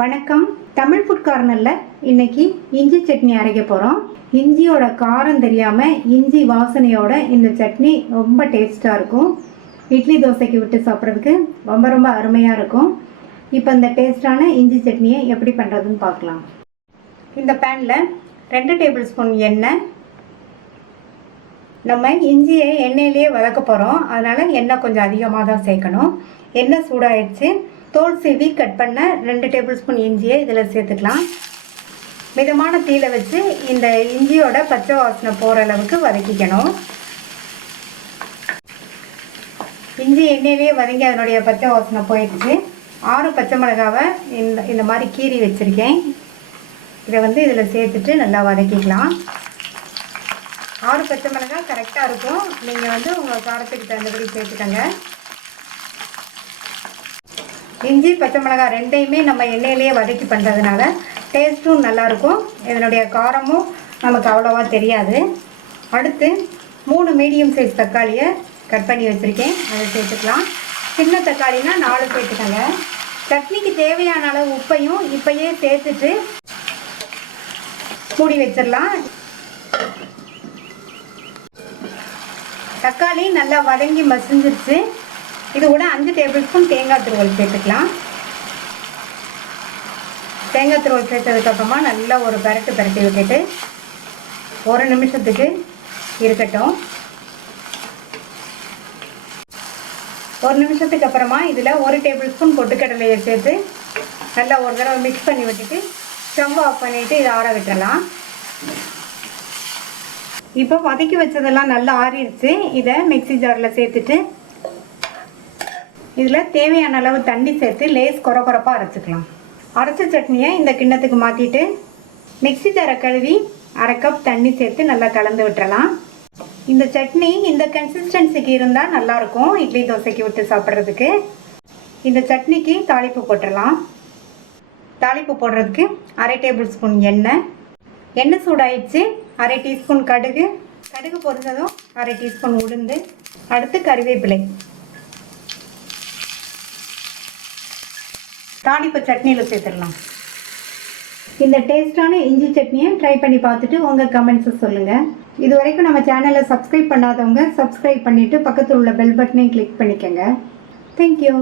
வணக்கம். தமிழ் ஃபுட் கார்னரில் இன்னைக்கு இஞ்சி சட்னி அரைக்க போகிறோம். இஞ்சியோட காரம் தெரியாமல் இஞ்சி வாசனையோட இந்த சட்னி ரொம்ப டேஸ்ட்டாக இருக்கும். இட்லி தோசைக்கு விட்டு சாப்பிட்றதுக்கு ரொம்ப ரொம்ப அருமையாக இருக்கும். இப்போ இந்த டேஸ்டான இஞ்சி சட்னியை எப்படி பண்ணுறதுன்னு பார்க்கலாம். இந்த பேனில் 2 டேபிள் ஸ்பூன் எண்ணெய். நம்ம இஞ்சியை எண்ணெயிலேயே வதக்க போகிறோம், அதனால் எண்ணெய் கொஞ்சம் அதிகமாக தான் சேர்க்கணும். எண்ணெய் சூடாகிடுச்சு. தோல் சீவி கட் பண்ண 2 டேபிள் ஸ்பூன் இஞ்சியை இதில் சேர்த்துக்கலாம். மிதமான தீயில வச்சு இந்த இஞ்சியோட பச்சை வாசனை போகிற அளவுக்கு வதக்கிக்கணும். இஞ்சி எண்ணெயிலேயே வதங்கி அதனுடைய பச்சை வாசனை போயிடுச்சு. 6 பச்சை மிளகாவை இந்த மாதிரி கீறி வச்சுருக்கேன். இதை இதில் சேர்த்துட்டு நல்லா வதக்கிக்கலாம். 6 பச்சை மிளகாய் கரெக்டாக இருக்கும். நீங்கள் உங்கள் காரத்துக்கு தகுந்தபடி சேர்த்துக்கங்க. இஞ்சி பச்சை மிளகாய் ரெண்டையுமே நம்ம எண்ணெயிலேயே வதக்கி பண்ணுறதுனால டேஸ்ட்டும் நல்லாயிருக்கும். இதனுடைய காரமும் நமக்கு அவ்வளோவா தெரியாது. அடுத்து 3 மீடியம் சைஸ் தக்காளியை கட் பண்ணி வச்சுருக்கேன், அதை சேர்த்துக்கலாம். சின்ன தக்காளினா 4 சேர்த்துக்கங்க. சட்னிக்கு தேவையான அளவு உப்பையும் இப்போயே சேர்த்துட்டு மூடி வச்சிடலாம். தக்காளி நல்லா வதங்கி மசிஞ்சிருச்சு. இது கூட 5 டேபிள் ஸ்பூன் தேங்காய் துருவல் சேர்த்துக்கலாம். தேங்காய் துருவல் சேர்த்ததுக்கப்புறமா நல்லா ஒரு பரட்டி விட்டுட்டு 1 நிமிஷத்துக்கு இருக்கட்டும். 1 நிமிஷத்துக்கு அப்புறமா இதில் 1 டேபிள் ஸ்பூன் பொட்டுக்கடலையை சேர்த்து நல்லா ஒரு தடவை மிக்ஸ் பண்ணி விட்டுட்டு ஸ்டவ் ஆஃப் பண்ணிவிட்டு இதை ஆற விட்டுறலாம். இப்போ வதக்கி வச்சதெல்லாம் நல்லா ஆறிடுச்சு. இதை மிக்ஸி ஜாரில் சேர்த்துட்டு இதில் தேவையான அளவு தண்ணி சேர்த்து லேஸ் கொரப்பாக அரைச்சிக்கலாம். அரைச்ச சட்னியை இந்த கிண்ணத்துக்கு மாற்றிட்டு மிக்ஸி ஜாரை கழுவி 1/2 கப் தண்ணி சேர்த்து நல்லா கலந்து விட்டுறலாம். இந்த சட்னி இந்த கன்சிஸ்டன்சிக்கு இருந்தால் நல்லாயிருக்கும் இட்லி தோசைக்கு விட்டு சாப்பிட்றதுக்கு. இந்த சட்னிக்கு தாளிப்பு போட்டுடலாம். தாளிப்பு போடுறதுக்கு 1/2 டேபிள் ஸ்பூன் எண்ணெய் சூடாயிடுச்சு. 1/2 டீஸ்பூன் கடுகு பொரிஞ்சதும் 1/2 டீஸ்பூன் உளுந்து, அடுத்து கறிவேப்பிலை. தாளிப்பு சட்னியில் சேர்த்துடலாம். இந்த டேஸ்டான இஞ்சி சட்னியை ட்ரை பண்ணி பார்த்துட்டு உங்கள் கமெண்ட்ஸை சொல்லுங்கள். இது வரைக்கும் நம்ம சேனலை சப்ஸ்கிரைப் பண்ணாதவங்க சப்ஸ்கிரைப் பண்ணிவிட்டு பக்கத்தில் உள்ள பெல் பட்டனையும் கிளிக் பண்ணிக்கோங்க. தேங்க்யூ.